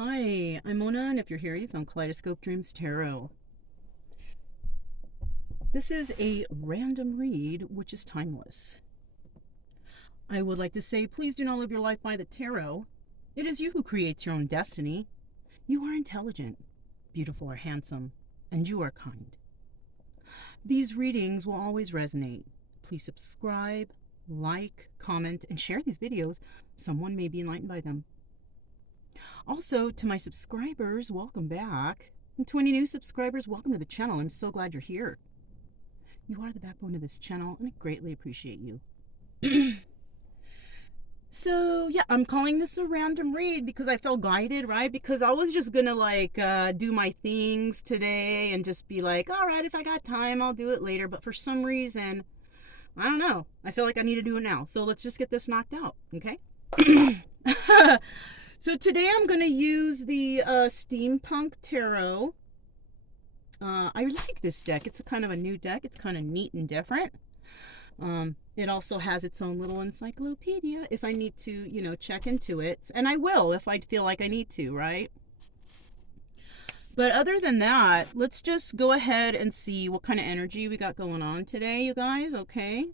Hi, I'm Mona, and if you're here, you found Kaleidoscope Dreams Tarot. This is a random read, which is timeless. I would like to say, please do not live your life by the tarot. It is you who creates your own destiny. You are intelligent, beautiful, or handsome, and you are kind. These readings will always resonate. Please subscribe, like, comment, and share these videos. Someone may be enlightened by them. Also, to my subscribers, welcome back. And to any new subscribers, welcome to the channel. I'm so glad you're here. You are the backbone of this channel, and I greatly appreciate you. So, yeah, I'm calling this a random read because I felt guided, right? Because I was just gonna, do my things today and just be like, all right, if I got time, I'll do it later. But for some reason, I don't know. I feel like I need to do it now. So let's just get this knocked out, okay? So today I'm going to use the Steampunk Tarot. I like this deck. It's a kind of a new deck. It's kind of neat and different. It also has its own little encyclopedia if I need to, check into it. And I will if I feel like I need to, right? But other than that, let's just go ahead and see what kind of energy we got going on today, you guys, okay?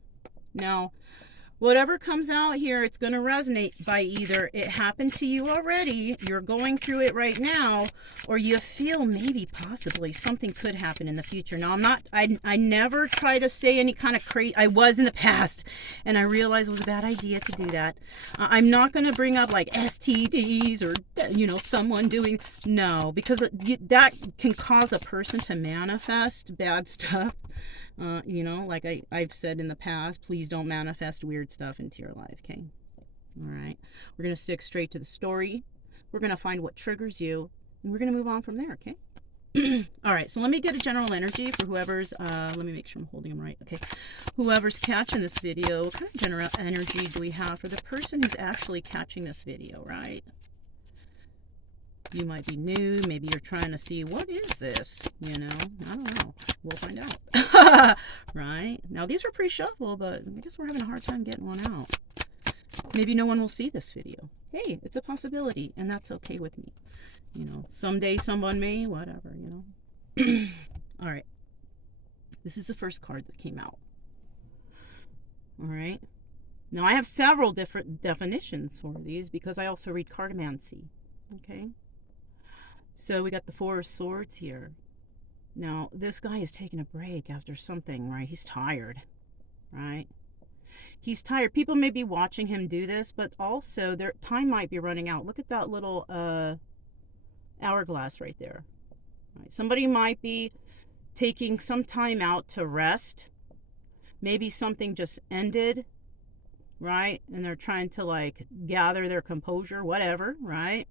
Now, whatever comes out here, it's going to resonate by either it happened to you already, you're going through it right now, or you feel maybe possibly something could happen in the future. Now, I never try to say any kind of crazy, I was in the past, and I realized it was a bad idea to do that. I'm not going to bring up like STDs or, someone doing, no, because that can cause a person to manifest bad stuff. Like I've said in the past, please don't manifest weird stuff into your life, okay? All right. We're going to stick straight to the story. We're going to find what triggers you, and we're going to move on from there, okay? All right, so let me get a general energy for whoever's, let me make sure I'm holding them right, okay? Whoever's catching this video, what kind of general energy do we have for the person who's actually catching this video, right? You might be new. Maybe you're trying to see, what is this? I don't know. We'll find out. Right? Now, these are pre-shuffled, but I guess we're having a hard time getting one out. Maybe no one will see this video. Hey, it's a possibility, and that's okay with me. Someday someone may, whatever, All right. This is the first card that came out. All right. Now, I have several different definitions for these because I also read cartomancy. Okay. So we got the Four of Swords here. Now, this guy is taking a break after something, right? He's tired, right? He's tired. People may be watching him do this, but also their time might be running out. Look at that little hourglass right there. Right. Somebody might be taking some time out to rest. Maybe something just ended, right? And they're trying to gather their composure, whatever, right?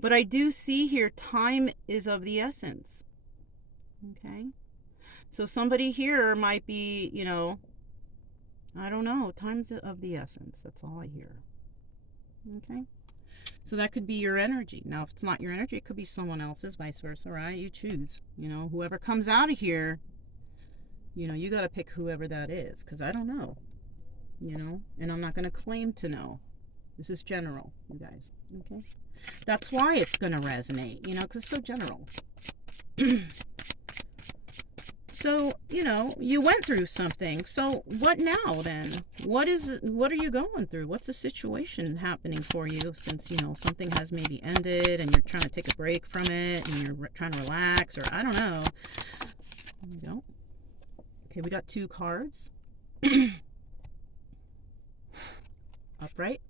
But I do see here time is of the essence. Okay. So somebody here might be, I don't know, time's of the essence. That's all I hear. Okay. So that could be your energy. Now, if it's not your energy, it could be someone else's, vice versa, right? You choose. Whoever comes out of here, you got to pick whoever that is, because I don't know. And I'm not going to claim to know. This is general, you guys. Okay. That's why it's going to resonate, because it's so general. So, you went through something. So what now then? What are you going through? What's the situation happening for you since, something has maybe ended and you're trying to take a break from it and you're trying to relax, or I don't know. There you go. Okay, we got two cards. Upright.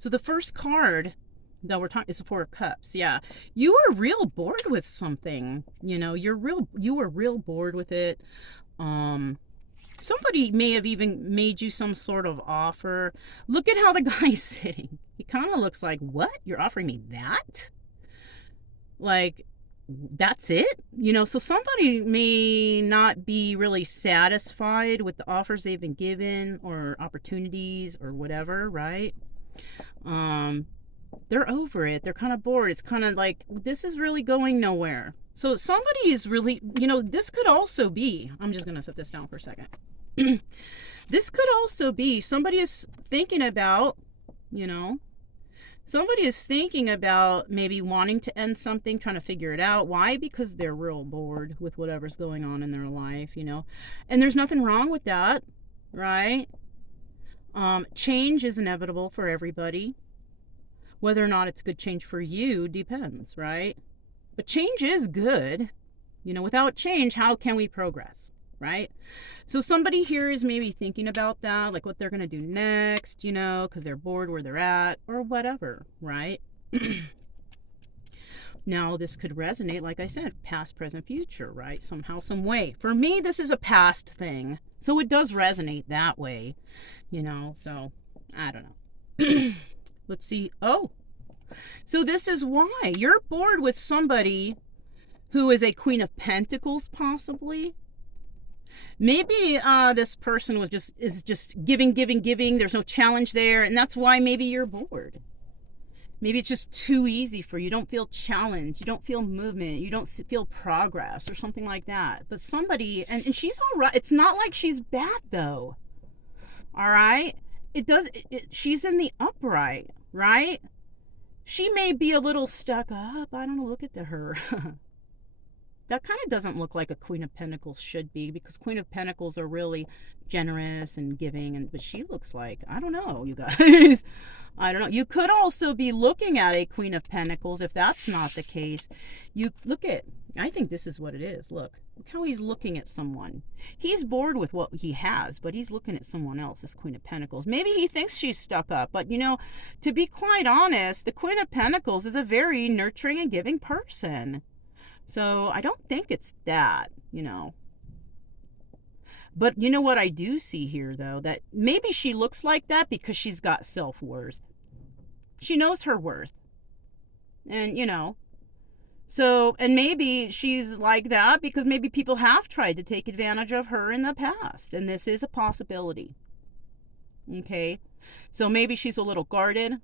So the first card that we're talking is the Four of Cups. Yeah, you were real bored with something. You were real bored with it. Somebody may have even made you some sort of offer. Look at how the guy's sitting. He kind of looks like, what? You're offering me that? That's it? So somebody may not be really satisfied with the offers they've been given or opportunities or whatever, right? They're over it. They're kind of bored. It's kind of like, this is really going nowhere. So somebody is really, this could also be, I'm just going to set this down for a second. This could also be somebody is thinking about, Somebody is thinking about maybe wanting to end something, trying to figure it out. Why? Because they're real bored with whatever's going on in their life, you know. And there's nothing wrong with that, right? Change is inevitable for everybody. Whether or not it's good change for you depends, right? But change is good. You know, without change, how can we progress, right? So somebody here is maybe thinking about that, like what they're going to do next, you know, because they're bored where they're at or whatever, right? Now, this could resonate, like I said, past, present, future, right? Somehow, some way. For me, this is a past thing. So it does resonate that way, you know, so I don't know. Let's see. Oh, so this is why you're bored with somebody who is a Queen of Pentacles, possibly. Maybe this person is just giving. There's no challenge there, and that's why maybe you're bored. Maybe it's just too easy for you. You don't feel challenged. You don't feel movement. You don't feel progress or something like that. But somebody, and she's all right. It's not like she's bad, though. All right? She's in the upright, right? She may be a little stuck up. I don't know. Look at her. That kind of doesn't look like a Queen of Pentacles should be, because Queen of Pentacles are really generous and giving, but she looks like, I don't know, you guys. I don't know. You could also be looking at a Queen of Pentacles if that's not the case. You look at, I think this is what it is. Look how he's looking at someone. He's bored with what he has, but he's looking at someone else, this Queen of Pentacles. Maybe he thinks she's stuck up, but you know, to be quite honest, the Queen of Pentacles is a very nurturing and giving person. So I don't think it's that, you know. But you know what I do see here, though? That maybe she looks like that because she's got self-worth. She knows her worth. And, you know. So, and maybe she's like that because maybe people have tried to take advantage of her in the past. And this is a possibility. Okay? So maybe she's a little guarded.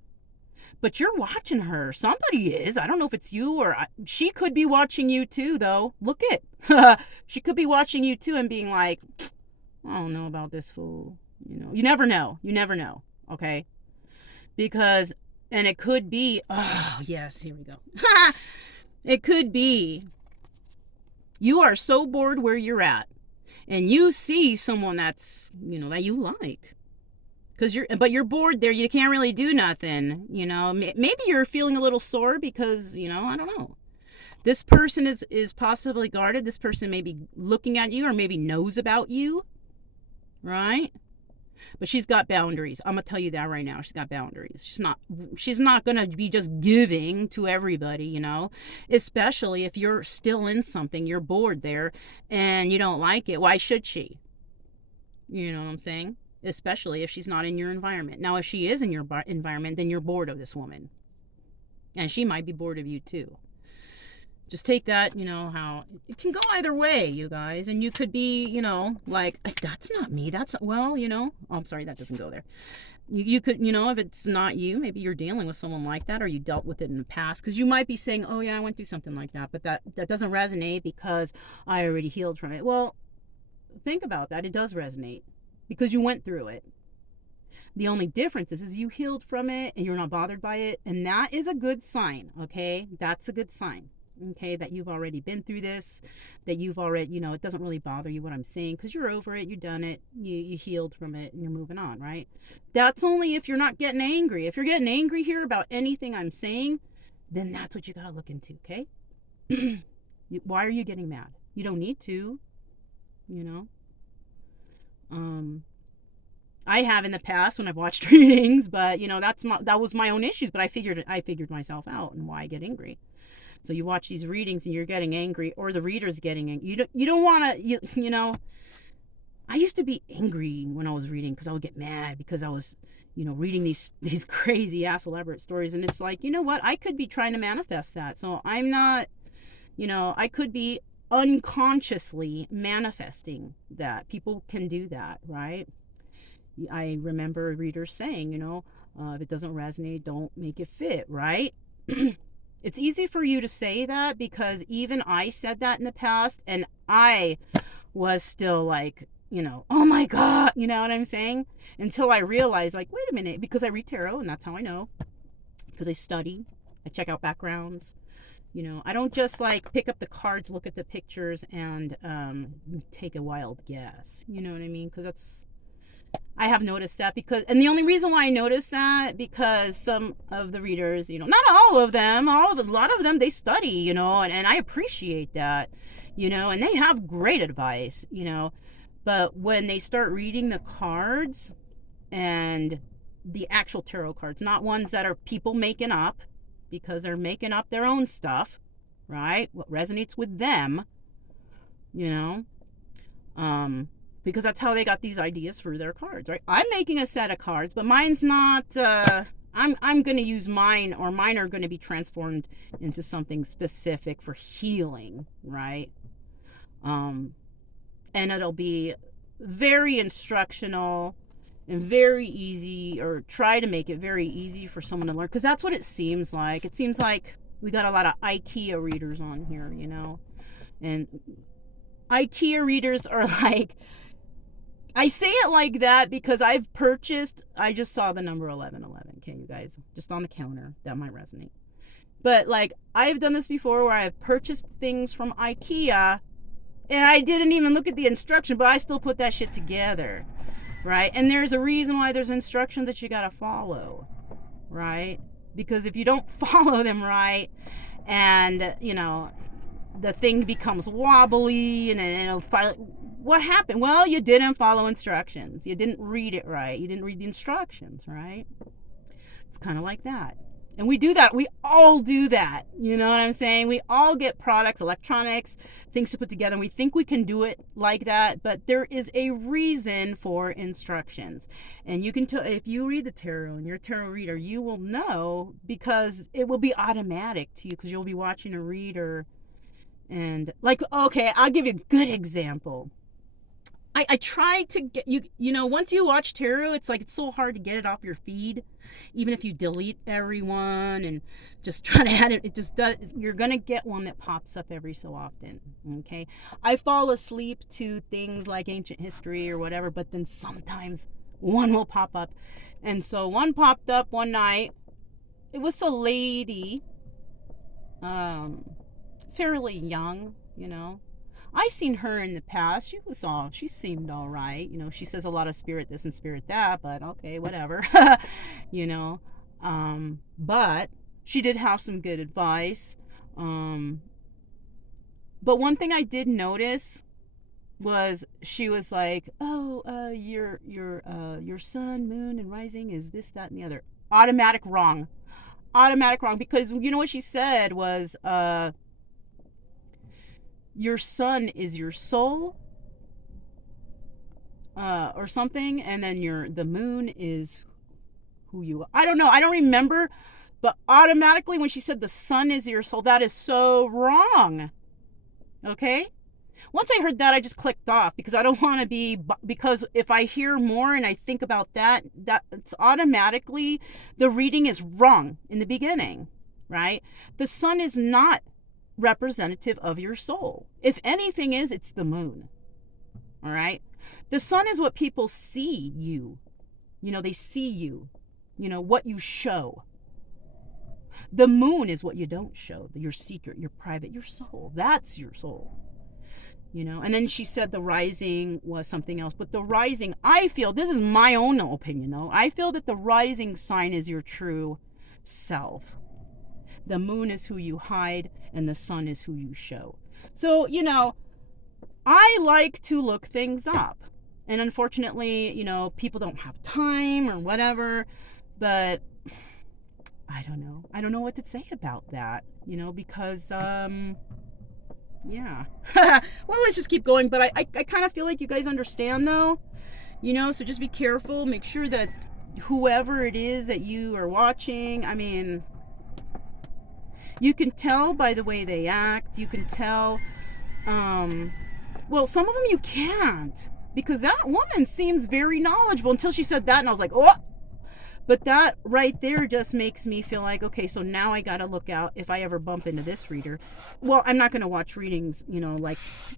But you're watching her. Somebody is. I don't know if it's you or she could be watching you too, though. Look it. She could be watching you too and being like, I don't know about this fool. You know, you never know. You never know. Okay. Because, and it could be, oh, yes, here we go. It could be you are so bored where you're at and you see someone that's, you know, that you like. But you're bored there. You can't really do nothing. You know, maybe you're feeling a little sore because, you know, I don't know. This person is possibly guarded. This person may be looking at you or maybe knows about you. Right? But she's got boundaries. I'm going to tell you that right now. She's got boundaries. She's not going to be just giving to everybody, you know, especially if you're still in something, you're bored there and you don't like it. Why should she? You know what I'm saying? Especially if she's not in your environment. Now, if she is in your environment, then you're bored of this woman. And she might be bored of you too. Just take that, you know, how it can go either way, you guys. And you could be, you know, like, that's not me. That's, well, you know, oh, I'm sorry, that doesn't go there. You could, you know, if it's not you, maybe you're dealing with someone like that or you dealt with it in the past. Because you might be saying, oh, yeah, I went through something like that. But that doesn't resonate because I already healed from it. Well, think about that. It does resonate. Because you went through it. The only difference is you healed from it and you're not bothered by it. And that is a good sign, okay? That's a good sign, okay? That you've already been through this, that you've already, you know, it doesn't really bother you what I'm saying because you're over it, you've done it, you healed from it and you're moving on, right? That's only if you're not getting angry. If you're getting angry here about anything I'm saying, then that's what you got to look into, okay? Why are you getting mad? You don't need to, you know? I have in the past when I've watched readings, but you know, that was my own issues, but I figured myself out and why I get angry. So you watch these readings and you're getting angry or the reader's getting angry. You don't want to, you know, I used to be angry when I was reading because I would get mad because I was, you know, reading these crazy ass elaborate stories. And it's like, you know what? I could be trying to manifest that. So I'm not, you know, I could be unconsciously manifesting that. People can do that, right? I remember readers saying, you know, if it doesn't resonate, don't make it fit, right? It's easy for you to say that because even I said that in the past and I was still like, you know, oh my God, you know what I'm saying? Until I realized, like, wait a minute, because I read tarot and that's how I know. because I study. I check out backgrounds. I don't just like pick up the cards, look at the pictures, and take a wild guess. You know what I mean? Because I have noticed that and the only reason why I noticed that, because some of the readers, not all of them, a lot of them, they study, and I appreciate that, and they have great advice, but when they start reading the cards and the actual tarot cards, not ones that are people making up, because they're making up their own stuff, right? What resonates with them, because that's how they got these ideas for their cards, right? I'm making a set of cards, but mine's not, I'm going to use mine, or mine are going to be transformed into something specific for healing, right? And it'll be very instructional and very easy, or try to make it very easy for someone to learn, because that's what it seems like. It seems like we got a lot of IKEA readers on here, and IKEA readers are like, I say it like that because I just saw the number 1111, okay, you guys, just on the counter. That might resonate. But like, I've done this before where I've purchased things from IKEA and I didn't even look at the instruction, but I still put that shit together, right? And there's a reason why there's instructions that you gotta follow, right? Because if you don't follow them right, and the thing becomes wobbly, and it'll finally, what happened? Well, you didn't follow instructions. You didn't read it right. You didn't read the instructions, right? It's kind of like that. And we do that. We all do that. You know what I'm saying? We all get products, electronics, things to put together, and we think we can do it like that, but there is a reason for instructions. And you can tell, if you read the tarot and you're a tarot reader, you will know, because it will be automatic to you, because you'll be watching a reader. And like, okay, I'll give you a good example. I try to get once you watch tarot, it's like, it's so hard to get it off your feed, even if you delete everyone and just try to add it. It just does. You're gonna get one that pops up every so often. Okay, I fall asleep to things like ancient history or whatever, but then sometimes one will pop up. And so one popped up one night. It was a lady, fairly young, I seen her in the past. She seemed all right. She says a lot of spirit this and spirit that, but okay, whatever. But she did have some good advice. But one thing I did notice was, she was like, oh, your sun, moon, and rising is this, that, and the other. Automatic wrong. Because what she said was, your sun is your soul, or something, and then the moon is who you are. I don't know, I don't remember, but automatically when she said the sun is your soul, that is so wrong. Okay, once I heard that, I just clicked off, because I don't want to be, because if I hear more and I think about that it's automatically, the reading is wrong in the beginning, right? The sun is not representative of your soul. If anything is, it's the moon. All right, the sun is what people see you, they see you, what you show. The moon is what you don't show, your secret, your private, your soul. That's your soul. And then she said the rising was something else, but the rising, I feel, this is my own opinion though, I feel that the rising sign is your true self. The moon is who you hide, and the sun is who you show. So, I like to look things up. And unfortunately, people don't have time or whatever. But I don't know. I don't know what to say about that, because, yeah. Well, let's just keep going. But I kind of feel like you guys understand, though. So just be careful. Make sure that whoever it is that you are watching, I mean, you can tell by the way they act. You can tell, well, some of them you can't, because that woman seems very knowledgeable until she said that, and I was like, oh. But that right there just makes me feel like, okay, so now I got to look out if I ever bump into this reader. Well, I'm not going to watch readings,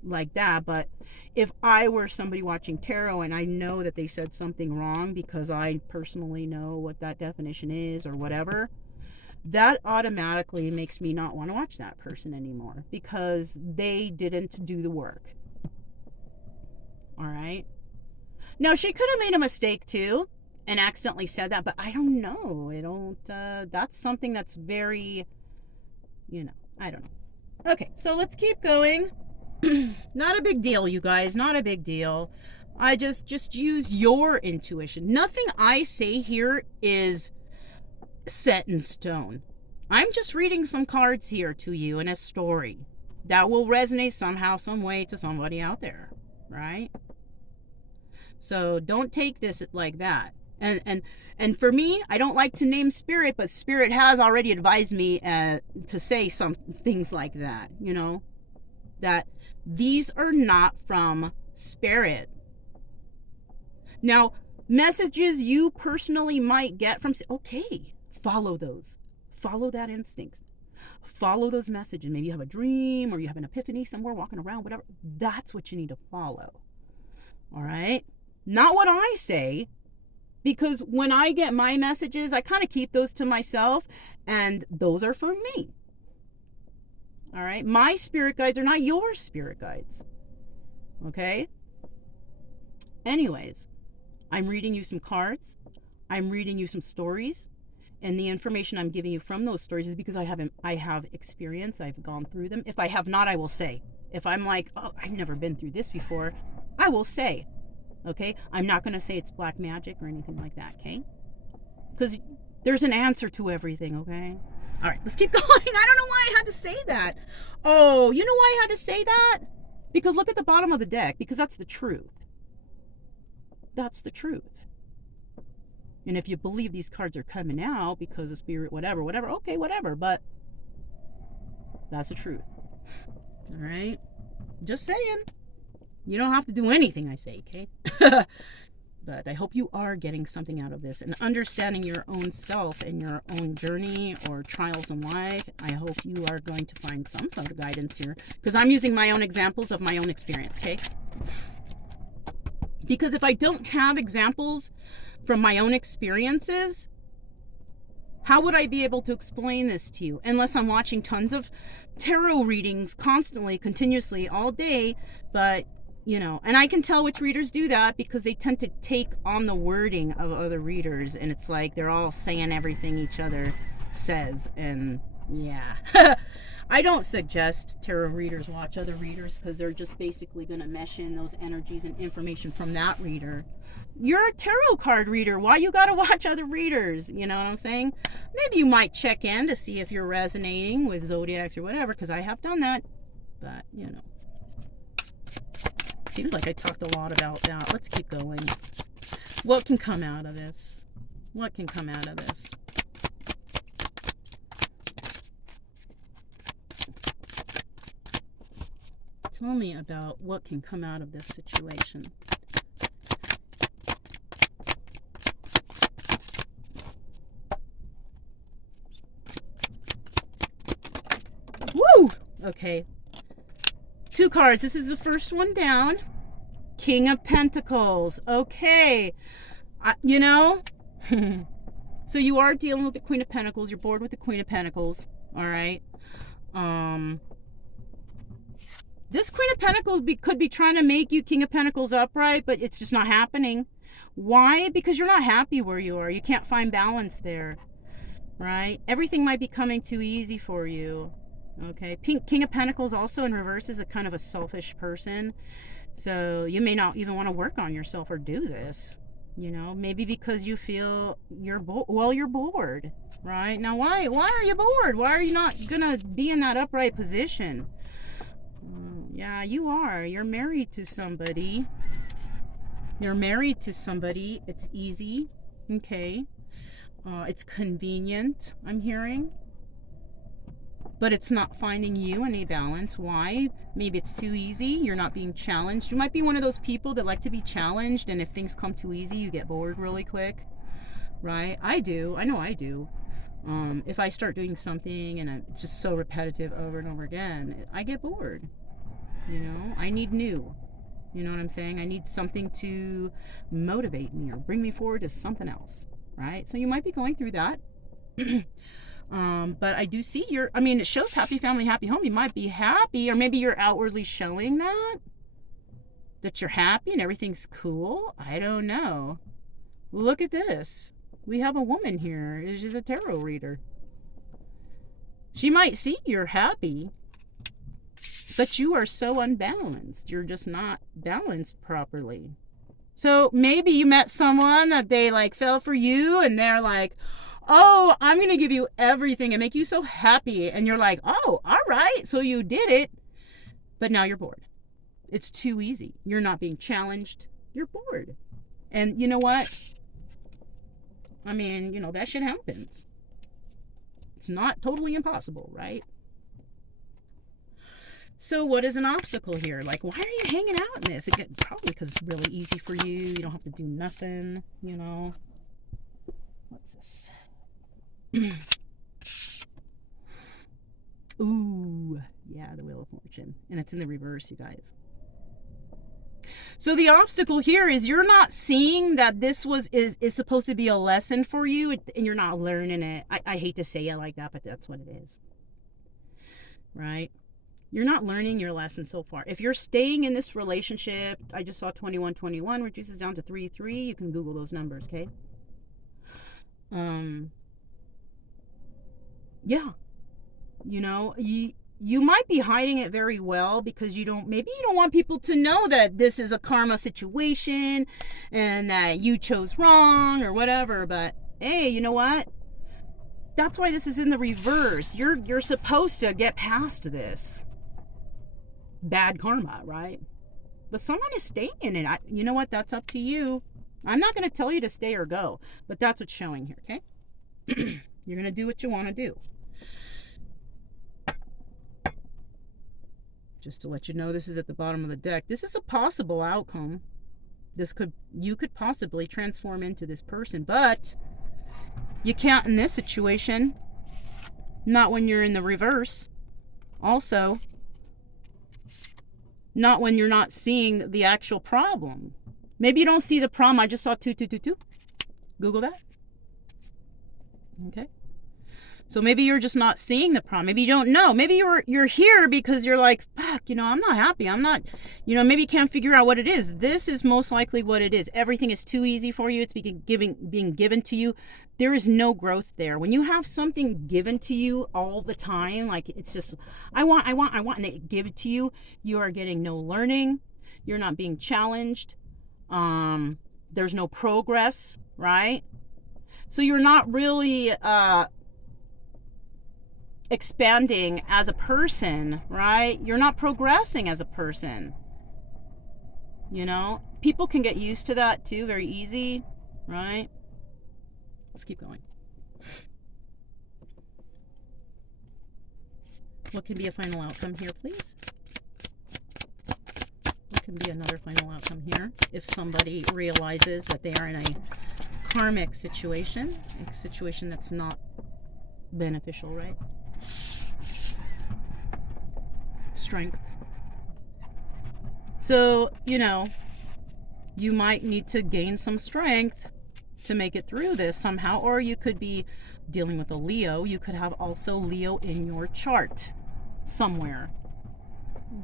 like that, but if I were somebody watching tarot and I know that they said something wrong because I personally know what that definition is or whatever, that automatically makes me not want to watch that person anymore because they didn't do the work. All right. Now, she could have made a mistake too and accidentally said that, but I don't know. That's something that's very, I don't know. Okay, so let's keep going. Not a big deal, you guys, not a big deal. I just use your intuition. Nothing I say here is set in stone. I'm just reading some cards here to you in a story that will resonate somehow, some way to somebody out there, right? So don't take this like that. And for me, I don't like to name spirit, but spirit has already advised me to say some things like that, that these are not from spirit. Now, messages you personally might get from, okay, follow those. Follow that instinct. Follow those messages. Maybe you have a dream or you have an epiphany somewhere walking around, whatever. That's what you need to follow. All right? Not what I say, because when I get my messages, I kind of keep those to myself, and those are for me. All right? My spirit guides are not your spirit guides. Okay? Anyways, I'm reading you some cards. I'm reading you some stories. And the information I'm giving you from those stories is because I have experience. I've gone through them. If I have not, I will say. If I'm like, oh, I've never been through this before, I will say. Okay? I'm not going to say it's black magic or anything like that, okay? Because there's an answer to everything, okay? All right, let's keep going. I don't know why I had to say that. Oh, you know why I had to say that? Because look at the bottom of the deck, because that's the truth. That's the truth. And if you believe these cards are coming out because of spirit, whatever, okay, whatever. But that's the truth. All right? Just saying. You don't have to do anything I say, okay? But I hope you are getting something out of this and understanding your own self and your own journey or trials in life. I hope you are going to find some sort of guidance here, because I'm using my own examples of my own experience, okay? Because if I don't have examples from my own experiences, how would I be able to explain this to you unless I'm watching tons of tarot readings constantly, continuously, all day? But and I can tell which readers do that because they tend to take on the wording of other readers, and it's like they're all saying everything each other says, and yeah. I don't suggest tarot readers watch other readers because they're just basically going to mesh in those energies and information from that reader. You're a tarot card reader. Why you got to watch other readers? You know what I'm saying? Maybe you might check in to see if you're resonating with zodiacs or whatever, because I have done that. But, seems like I talked a lot about that. Let's keep going. What can come out of this? What can come out of this? Tell me about what can come out of this situation. Woo! Okay. 2 cards. This is the first one down. King of Pentacles. Okay. So you are dealing with the Queen of Pentacles. You're bored with the Queen of Pentacles. All right. This Queen of Pentacles could be trying to make you King of Pentacles upright, but it's just not happening. Why? Because you're not happy where you are. You can't find balance there. Right? Everything might be coming too easy for you. Okay, King of Pentacles also in reverse is a kind of a selfish person. So you may not even want to work on yourself or do this. Maybe because you feel you're bored. Right? Now, why are you bored? Why are you not going to be in that upright position? Yeah, you are. You're married to somebody. It's easy. Okay. It's convenient, I'm hearing. But it's not finding you any balance. Why? Maybe it's too easy. You're not being challenged. You might be one of those people that like to be challenged, and if things come too easy, you get bored really quick. Right? I do. I know I do. If I start doing something and it's just so repetitive over and over again, I get bored. I need new. You know what I'm saying? I need something to motivate me or bring me forward to something else. Right? So you might be going through that. But I do see I mean, it shows happy family, happy home. You might be happy, or maybe you're outwardly showing that you're happy and everything's cool. I don't know. Look at this. We have a woman here. She's a tarot reader. She might see you're happy, but you are so unbalanced. You're just not balanced properly. So maybe you met someone that they like fell for you and they're like, oh, I'm going to give you everything and make you so happy. And you're like, oh, all right. So you did it. But now you're bored. It's too easy. You're not being challenged. You're bored. And you know what? I mean, you know, that shit happens. It's not totally impossible, right? So what is an obstacle here? Like, why are you hanging out in this? Again, probably because it's really easy for you. You don't have to do nothing, you know. What's this? Ooh, yeah, the Wheel of Fortune. And it's in the reverse, you guys. So the obstacle here is you're not seeing that this is supposed to be a lesson for you, and you're not learning it. I hate to say it like that, but that's what it is. Right? You're not learning your lesson so far. If you're staying in this relationship, I just saw 2121 reduces down to 33. You can Google those numbers, okay? Yeah. You know, you might be hiding it very well because maybe you don't want people to know that this is a karma situation and that you chose wrong or whatever. But hey, you know what? That's why this is in the reverse. You're supposed to get past this bad karma, right? But someone is staying in it. You know what? That's up to you. I'm not going to tell you to stay or go, but that's what's showing here, okay? You're going to do what you want to do. Just to let you know, this is at the bottom of the deck. This is a possible outcome. You could possibly transform into this person, but you can't in this situation. Not when you're in the reverse. Also, not when you're not seeing the actual problem. Maybe you don't see the problem. I just saw 2222. Google that. Okay. So maybe you're just not seeing the problem. Maybe you don't know. Maybe you're here because you're like, fuck, you know, I'm not happy. I'm not, you know, maybe you can't figure out what it is. This is most likely what it is. Everything is too easy for you. It's being given to you. There is no growth there. When you have something given to you all the time, like it's just, I want, and they give it to you, you are getting no learning. You're not being challenged. There's no progress, right? So you're not really, expanding as a person, right? You're not progressing as a person. You know, people can get used to that too, very easy, right? Let's keep going. What can be a final outcome here, please? What can be another final outcome here if somebody realizes that they are in a karmic situation, a situation that's not beneficial, right? Strength. So, you know, you might need to gain some strength to make it through this somehow, or you could be dealing with a Leo. You could have also Leo in your chart somewhere.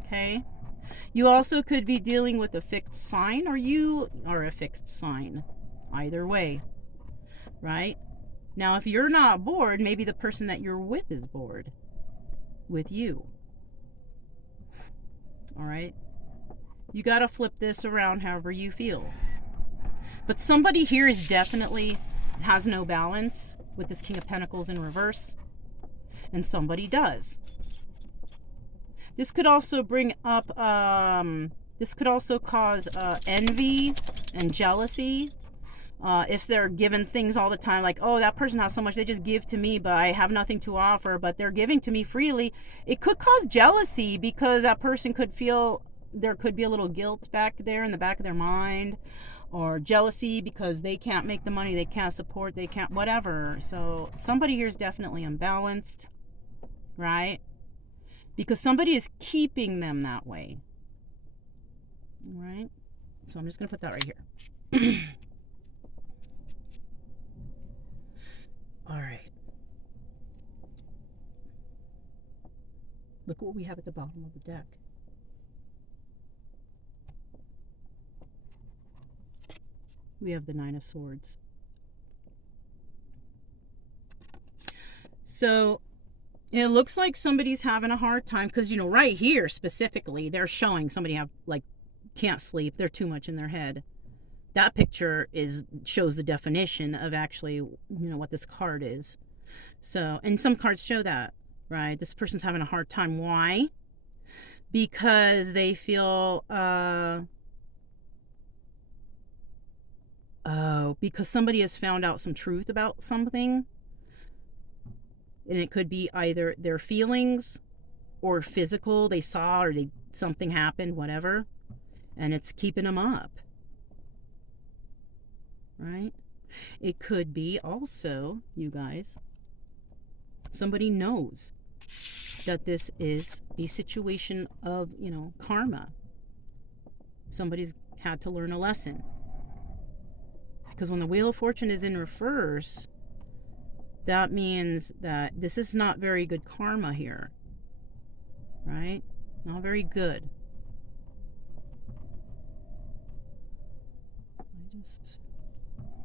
Okay? You also could be dealing with a fixed sign, or you are a fixed sign. Either way, right? Now, if you're not bored, maybe the person that you're with is bored with you. All right? You got to flip this around however you feel. But somebody here is definitely has no balance with this King of Pentacles in reverse. And somebody does. This could also bring up, this could also cause envy and jealousy. If they're given things all the time, like, oh, that person has so much, they just give to me, but I have nothing to offer, but they're giving to me freely. It could cause jealousy because that person could feel there could be a little guilt back there in the back of their mind, or jealousy because they can't make the money, they can't support, they can't, whatever. So somebody here is definitely unbalanced, right? Because somebody is keeping them that way. All right? So I'm just going to put that right here. All right. Look what we have at the bottom of the deck. We have the Nine of Swords. So it looks like somebody's having a hard time because, you know, right here specifically, they're showing somebody can't sleep. They're too much in their head. That picture shows the definition of actually, you know, what this card is. So, and some cards show that, right? This person's having a hard time. Why? Because they feel, because somebody has found out some truth about something. And it could be either their feelings or physical. They saw or something happened, whatever. And it's keeping them up. Right? It could be also, you guys, somebody knows that this is a situation of, you know, karma. Somebody's had to learn a lesson. Because when the Wheel of Fortune is in reverse, that means that this is not very good karma here. Right? Not very good.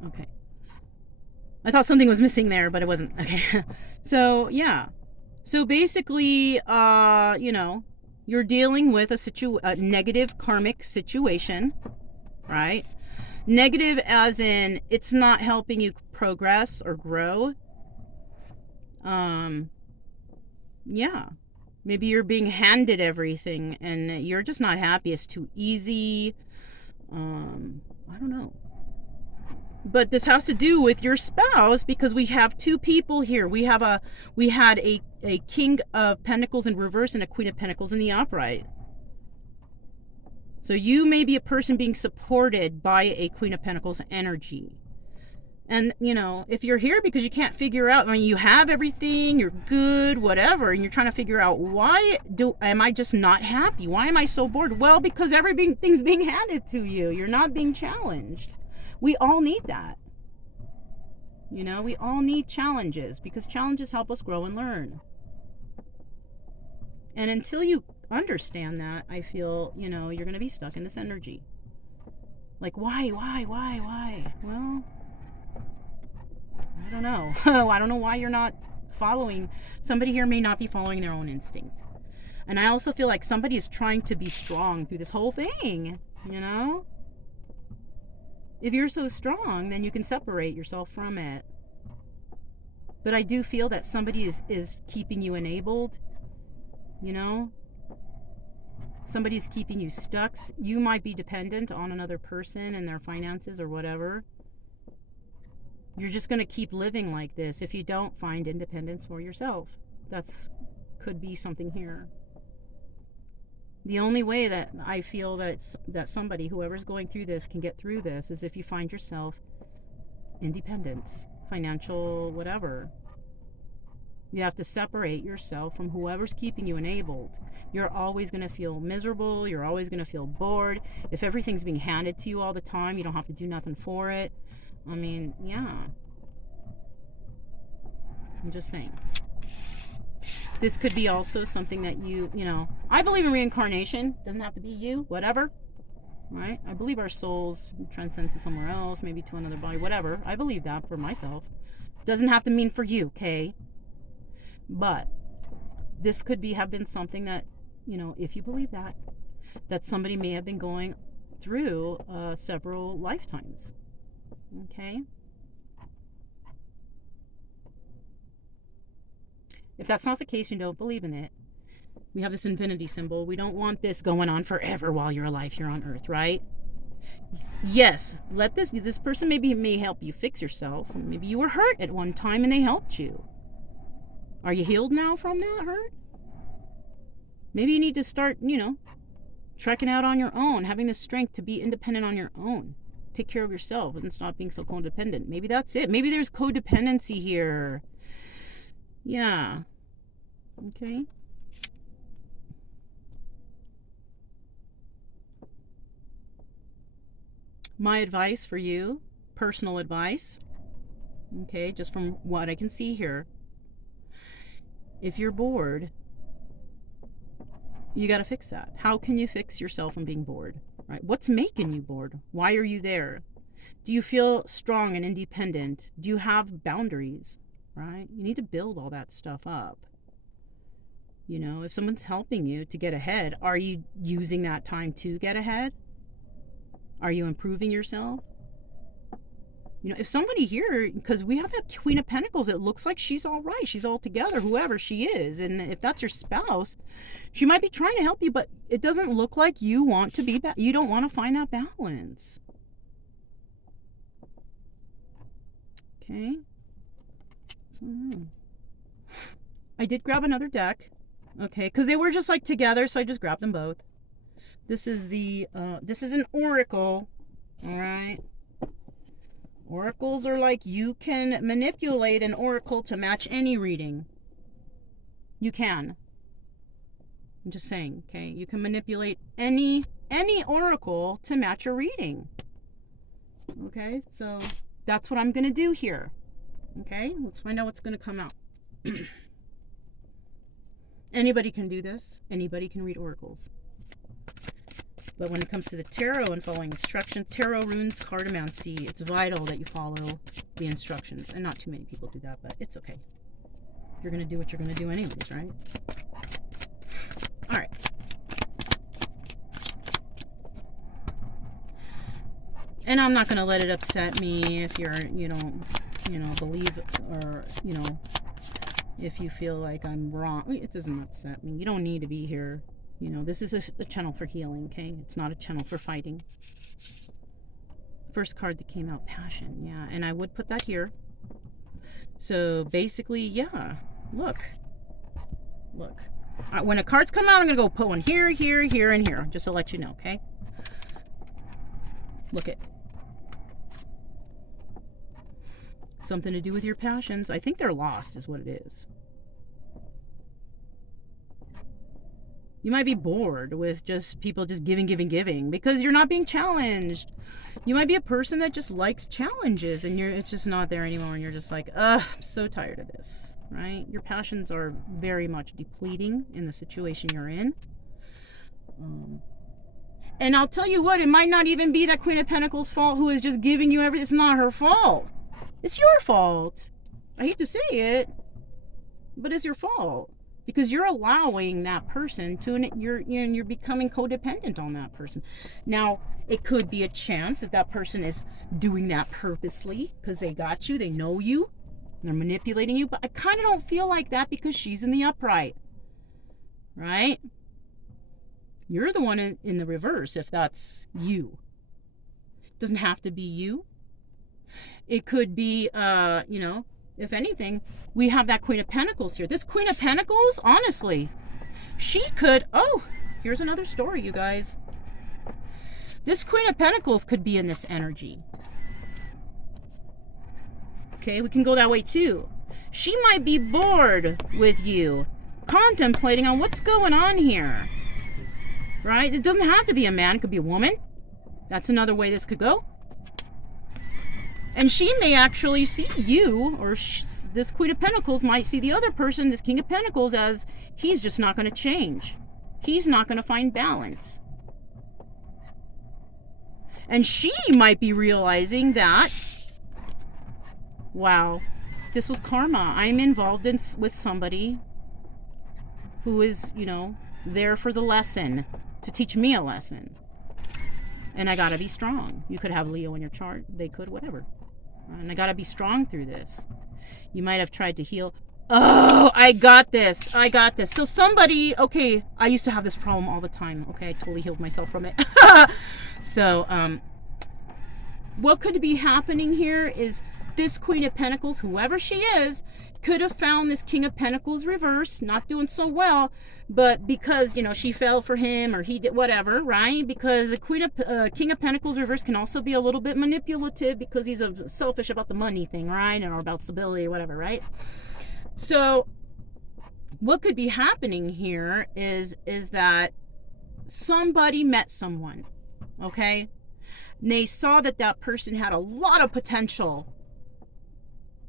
Okay. I thought something was missing there, but it wasn't. Okay. So, yeah. So basically, you know, you're dealing with a negative karmic situation, right? Negative as in it's not helping you progress or grow. Yeah. Maybe you're being handed everything and you're just not happy. It's too easy. I don't know. But this has to do with your spouse because we have two people here. We had a King of Pentacles in reverse and a Queen of Pentacles in the upright. So you may be a person being supported by a Queen of Pentacles energy. And, you know, if you're here because you can't figure out, I mean, you have everything, you're good, whatever, and you're trying to figure out am I just not happy? Why am I so bored? Well, because everything's being handed to you. You're not being challenged. We all need that. You know, we all need challenges because challenges help us grow and learn. And until you understand that, I feel, you know, you're going to be stuck in this energy. Like, why? Well, I don't know. I don't know why you're not following. Somebody here may not be following their own instinct. And I also feel like somebody is trying to be strong through this whole thing, you know? If you're so strong, then you can separate yourself from it. But I do feel that somebody is keeping you enabled, you know? Somebody's keeping you stuck. You might be dependent on another person and their finances or whatever. You're just going to keep living like this if you don't find independence for yourself. Could be something here. The only way that I feel that somebody, whoever's going through this, can get through this is if you find yourself independence, financial, whatever. You have to separate yourself from whoever's keeping you enabled. You're always going to feel miserable. You're always going to feel bored. If everything's being handed to you all the time, you don't have to do nothing for it. I mean, yeah. I'm just saying. This could be also something that you know, I believe in reincarnation. Doesn't have to be you, whatever. Right? I believe our souls transcend to somewhere else, maybe to another body, whatever. I believe that for myself. Doesn't have to mean for you, okay? But this could have been something that, you know, if you believe that somebody may have been going through several lifetimes. Okay? If that's not the case, you don't believe in it. We have this infinity symbol. We don't want this going on forever while you're alive here on Earth, right? Yes, let this person may help you fix yourself. Maybe you were hurt at one time and they helped you. Are you healed now from that hurt? Maybe you need to start, you know, trekking out on your own, having the strength to be independent on your own. Take care of yourself and stop being so codependent. Maybe that's it. Maybe there's codependency here. Yeah. Okay. My advice for you, personal advice, okay, just from what I can see here. If you're bored, You got to fix that. How can you fix yourself from being bored? Right? What's making you bored? Why are you there? Do you feel strong and independent? Do you have boundaries? Right? You need to build all that stuff up. You know, if someone's helping you to get ahead, are you using that time to get ahead? Are you improving yourself? You know, if somebody here, because we have that Queen of Pentacles, it looks like she's all right. She's all together, whoever she is. And if that's your spouse, she might be trying to help you, but it doesn't look like you want to be, you don't want to find that balance. Okay. I did grab another deck. Okay, because they were just like together, so I just grabbed them both. This is the, this is an oracle. All right. Oracles are like, you can manipulate an oracle to match any reading. You can. I'm just saying, okay? You can manipulate any oracle to match a reading. Okay? So that's what I'm going to do here. Okay? Let's find out what's going to come out. Anybody can do this. Anybody can read oracles. But when it comes to the tarot and following instructions, tarot, runes, cartomancy, it's vital that you follow the instructions. And not too many people do that, but it's okay. You're going to do what you're going to do anyways, right? All right. And I'm not going to let it upset me if you're, you know, believe, or, you know, if you feel like I'm wrong. It doesn't upset me. You don't need to be here. You know, this is a channel for healing, okay? It's not a channel for fighting. First card that came out, passion. Yeah, and I would put that here. So basically, yeah, look. Look. When the cards come out, I'm going to go put one here, here, here, and here, just to let you know, okay? Look it. Something to do with your passions. I think they're lost is what it is. You might be bored with just people just giving because you're not being challenged. You might be a person that just likes challenges and it's just not there anymore and you're just like, I'm so tired of this, right? Your passions are very much depleting in the situation you're in. And I'll tell you what, it might not even be that Queen of Pentacles' fault who is just giving you everything. It's not her fault. It's your fault. I hate to say it, but it's your fault. Because you're allowing that person to, you're becoming codependent on that person. Now, it could be a chance that that person is doing that purposely because they got you, they know you, they're manipulating you. But I kind of don't feel like that because she's in the upright, right? You're the one in the reverse if that's you. It doesn't have to be you. It could be, you know, if anything, we have that Queen of Pentacles here. This Queen of Pentacles, honestly, she could... Oh, here's another story, you guys. This Queen of Pentacles could be in this energy. Okay, we can go that way too. She might be bored with you, contemplating on what's going on here. Right? It doesn't have to be a man. It could be a woman. That's another way this could go. And she may actually see you, or this Queen of Pentacles might see the other person, this King of Pentacles, as he's just not going to change. He's not going to find balance. And she might be realizing that, wow, this was karma. I'm involved with somebody who is, you know, there for the lesson, to teach me a lesson. And I got to be strong. You could have Leo in your chart. They could, whatever. And I got to be strong through this. You might have tried to heal. Oh, I got this. I got this. So somebody, okay, I used to have this problem all the time. Okay, I totally healed myself from it. So, what could be happening here is this Queen of Pentacles, whoever she is, could have found this King of Pentacles reverse, not doing so well, but because, you know, she fell for him or he did whatever, right? Because the King of Pentacles reverse can also be a little bit manipulative because he's selfish about the money thing, right? Or about stability or whatever, right? So what could be happening here is that somebody met someone, okay? And they saw that that person had a lot of potential.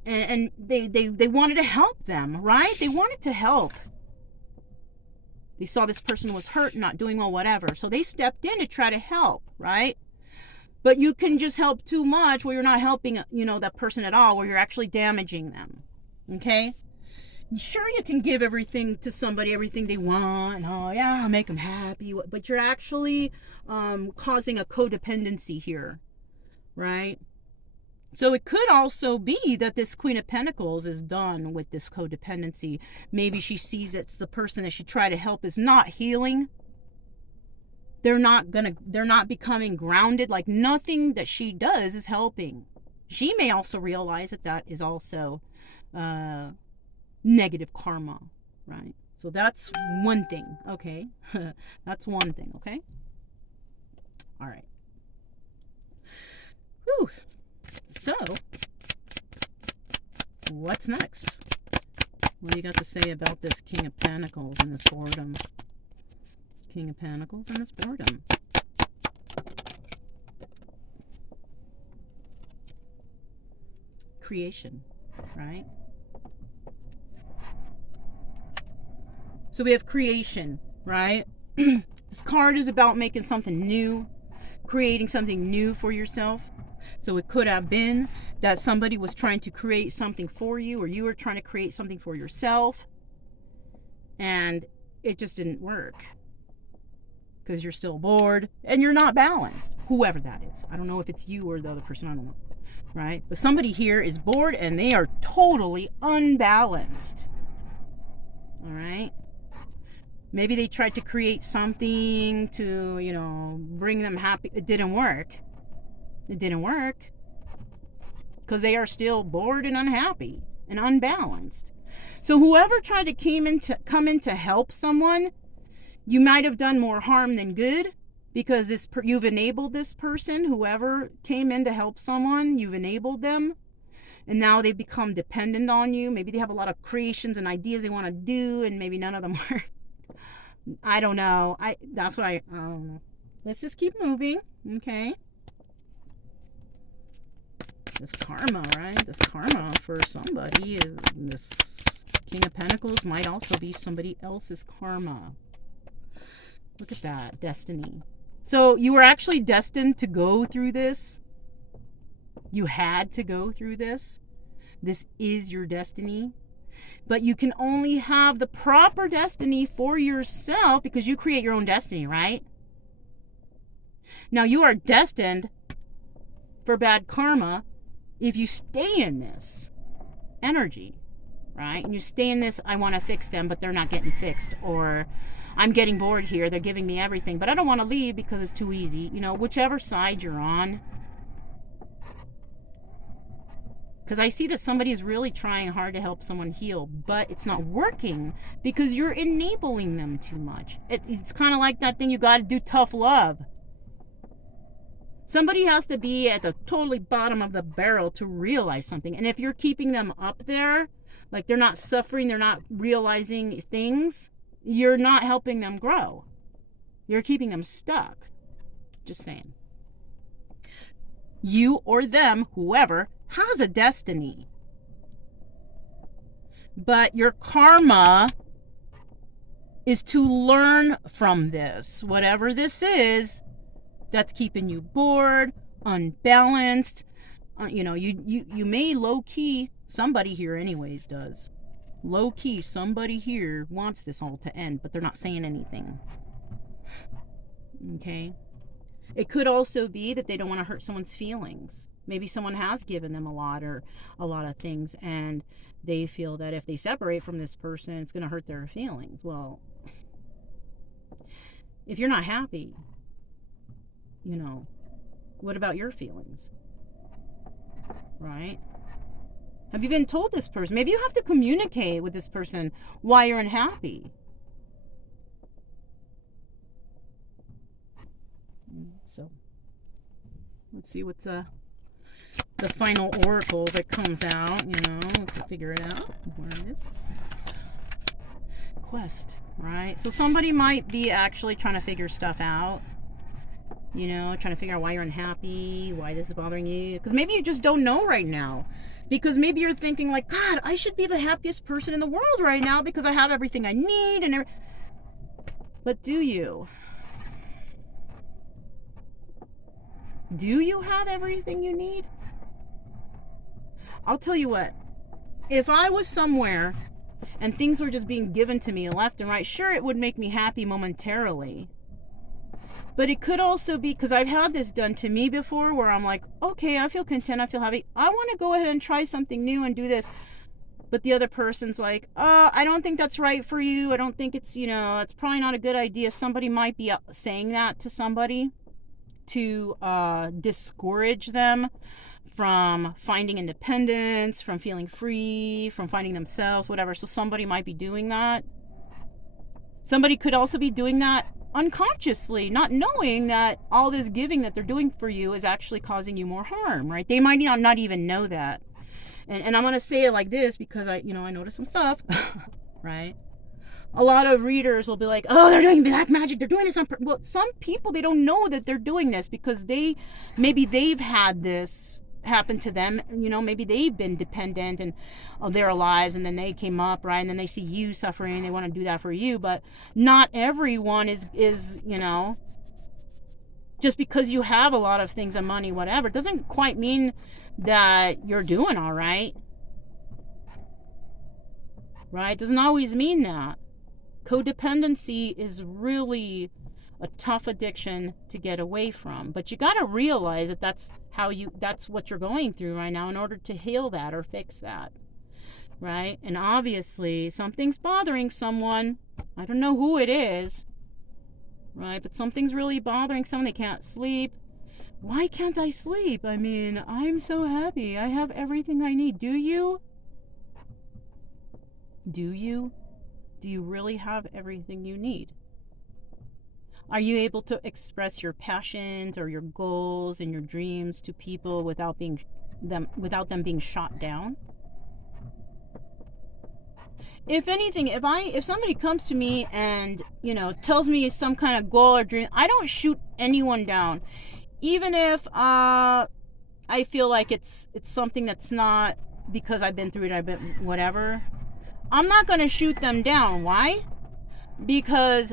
And they wanted to help them, right? They wanted to help. They saw this person was hurt, not doing well, whatever. So they stepped in to try to help, right? But you can just help too much where you're not helping, that person at all, where you're actually damaging them. Okay? Sure, you can give everything to somebody, everything they want. Oh, yeah, I'll make them happy. But you're actually causing a codependency here, right? So it could also be that this Queen of Pentacles is done with this codependency. Maybe she sees it's the person that she tried to help is not healing. They're not becoming grounded. Like nothing that she does is helping. She may also realize that is also negative karma, right? So that's one thing, okay? That's one thing, okay? All right. Whew. So, what's next? What do you got to say about this King of Pentacles and this boredom? King of Pentacles and this boredom. Creation, right? So we have creation, right? This card is about making something new, creating something new for yourself. So it could have been that somebody was trying to create something for you, or you were trying to create something for yourself, and it just didn't work because you're still bored and you're not balanced. Whoever that is. I don't know if it's you or the other person. I don't know. Right? But somebody here is bored and they are totally unbalanced. All right? Maybe they tried to create something to, bring them happy. It didn't work. It didn't work because they are still bored and unhappy and unbalanced. So whoever tried to come in to help someone, you might have done more harm than good, because you've enabled this person. Whoever came in to help someone, you've enabled them, and now they become dependent on you. Maybe they have a lot of creations and ideas they want to do, and maybe none of them work. I don't know. That's why let's just keep moving, okay? This karma, right? This karma for somebody is this King of Pentacles might also be somebody else's karma. Look at that, destiny. So you were actually destined to go through this. You had to go through this. This is your destiny. But you can only have the proper destiny for yourself because you create your own destiny, right? Now you are destined for bad karma if you stay in this energy, right? And you stay in this, I want to fix them, but they're not getting fixed. Or I'm getting bored here. They're giving me everything, but I don't want to leave because it's too easy. Whichever side you're on. Because I see that somebody is really trying hard to help someone heal, but it's not working because you're enabling them too much. It's kind of like that thing, you got to do tough love. Somebody has to be at the totally bottom of the barrel to realize something. And if you're keeping them up there, like they're not suffering, they're not realizing things, you're not helping them grow. You're keeping them stuck. Just saying. You or them, whoever, has a destiny. But your karma is to learn from this. Whatever this is, that's keeping you bored, unbalanced. You may low-key, somebody here anyways does. Low-key, somebody here wants this all to end, but they're not saying anything. Okay? It could also be that they don't want to hurt someone's feelings. Maybe someone has given them a lot of things, and they feel that if they separate from this person, it's going to hurt their feelings. Well, if you're not happy, what about your feelings? Right? Have you been told this person? Maybe you have to communicate with this person why you're unhappy. So, let's see what's the final oracle that comes out, to figure it out. Where it is. Quest, right? So somebody might be actually trying to figure stuff out. Trying to figure out why you're unhappy, why this is bothering you. Because maybe you just don't know right now. Because maybe you're thinking like, God, I should be the happiest person in the world right now because I have everything I need. But do you? Do you have everything you need? I'll tell you what. If I was somewhere and things were just being given to me left and right, sure, it would make me happy momentarily. But it could also be, because I've had this done to me before, where I'm like, okay, I feel content, I feel happy, I want to go ahead and try something new and do this. But the other person's like, I don't think that's right for you. I don't think it's, it's probably not a good idea. Somebody might be saying that to somebody to discourage them from finding independence, from feeling free, from finding themselves, whatever. So somebody might be doing that. Somebody could also be doing that unconsciously, not knowing that all this giving that they're doing for you is actually causing you more harm, right? They might not even know that. And I'm going to say it like this because I noticed some stuff, right? A lot of readers will be like, oh, they're doing black magic. They're doing this on purpose. Well, some people, they don't know that they're doing this because maybe they've had this happen to them. Maybe they've been dependent and of their lives, and then they came up, right? And then they see you suffering. They want to do that for you. But not everyone is just because you have a lot of things and money, whatever, doesn't quite mean that you're doing all right. Right? Doesn't always mean that. Codependency is really a tough addiction to get away from. But you got to realize that that's what you're going through right now in order to heal that or fix that. Right? And obviously, something's bothering someone. I don't know who it is. Right? But something's really bothering someone. They can't sleep. Why can't I sleep? I mean, I'm so happy. I have everything I need. Do you? Do you? Do you really have everything you need? Are you able to express your passions or your goals and your dreams to people without them being shot down? If anything, if somebody comes to me and, tells me some kind of goal or dream, I don't shoot anyone down. Even if I feel like it's something that's not because I've been through it, I've been whatever, I'm not going to shoot them down. Why? Because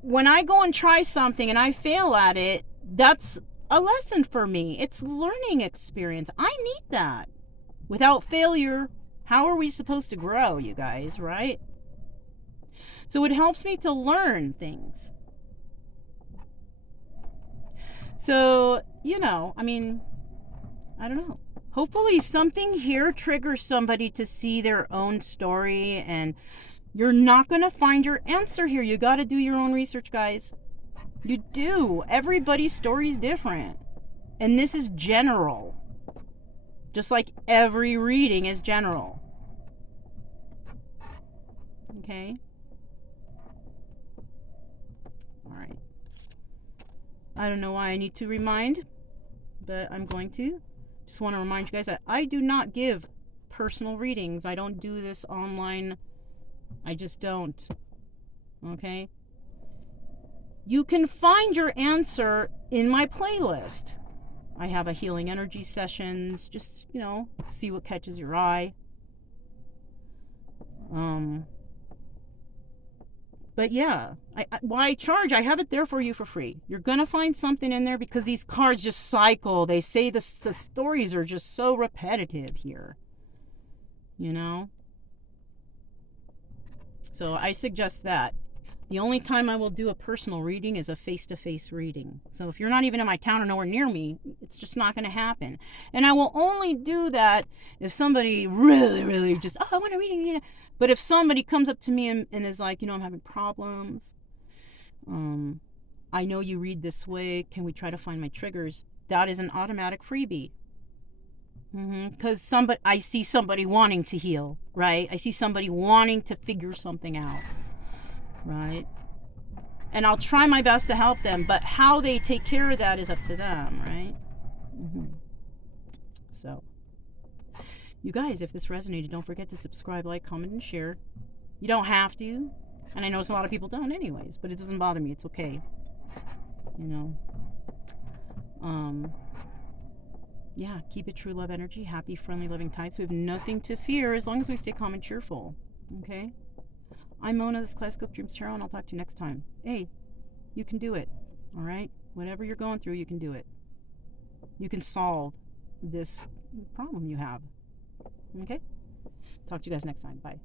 when I go and try something and I fail at it, that's a lesson for me. It's learning experience. I need that. Without failure, how are we supposed to grow, you guys, right? So it helps me to learn things. So, I don't know. Hopefully something here triggers somebody to see their own story, and you're not going to find your answer here. You got to do your own research, guys. You do. Everybody's story is different. And this is general. Just like every reading is general. Okay? All right. I don't know why I need to remind, but I'm going to. Just want to remind you guys that I do not give personal readings. I don't do this online. I just don't. Okay? You can find your answer in my playlist. I have a healing energy sessions. Just, see what catches your eye. But yeah, why charge? I have it there for you for free. You're going to find something in there because these cards just cycle. They say the stories are just so repetitive here. So I suggest that. The only time I will do a personal reading is a face-to-face reading. So if you're not even in my town or nowhere near me, it's just not going to happen. And I will only do that if somebody really, really just, I want a reading. But if somebody comes up to me and is like, I'm having problems. I know you read this way. Can we try to find my triggers? That is an automatic freebie. Because I see somebody wanting to heal, right? I see somebody wanting to figure something out. Right? And I'll try my best to help them, but how they take care of that is up to them, right? So, you guys, if this resonated, don't forget to subscribe, like, comment, and share. You don't have to, and I notice a lot of people don't anyways, but it doesn't bother me. It's okay. Yeah, keep it true love energy, happy, friendly, loving types. We have nothing to fear as long as we stay calm and cheerful. Okay? I'm Mona, this is Kaleidoscope Dreams Tarot, and I'll talk to you next time. Hey, you can do it. All right? Whatever you're going through, you can do it. You can solve this problem you have. Okay? Talk to you guys next time. Bye.